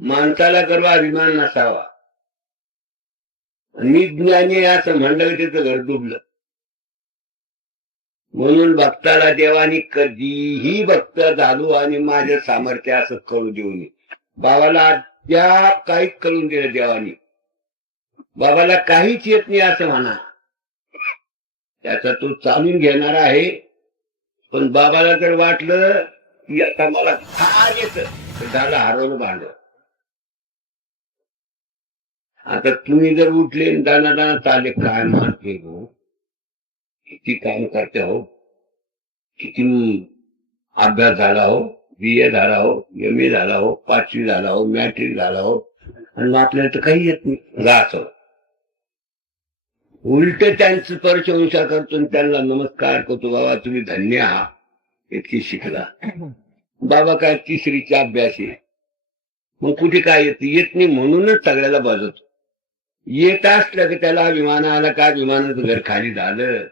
माणसाला गर्व अभिमान नसावा. मी ज्ञानी असं म्हणलं की त्याचं घर डुबलं. म्हणून भक्ताला देवानी कधीही भक्त झालो आणि माझ्या सामर्थ्य असं करू देऊ नये. बाबाला अद्याप काहीच करून दिलं देवानी. बाबाला काहीच येत नाही असं म्हणा. त्याचा तो चालून घेणार आहे. पण बाबाला जर वाटलं की आता मला फार येत झालं हरवलं भांड आता तुम्ही जर उठले दाना दाना चाले काय मानते हो? किती काम करते हो? किती अभ्यास झाला हो? बी ए झाला हो? एम ए झाला हो? पाचवी झाला हो? मॅट्रिक झाला हो? आणि मग आपल्याला तर काही येत नाही. गाच उलट त्यांचं प्रशंसा करतो त्यांना नमस्कार करतो. बाबा तुम्ही धन्य आहात. इतकी शिकला. बाबा काय तिसरीचा अभ्यास आहे. मग कुठे काय येत येत नाही म्हणूनच सगळ्याला बाजवतो. येत असलं की त्याला विमानाला का विमानाचं घर खाली झालं.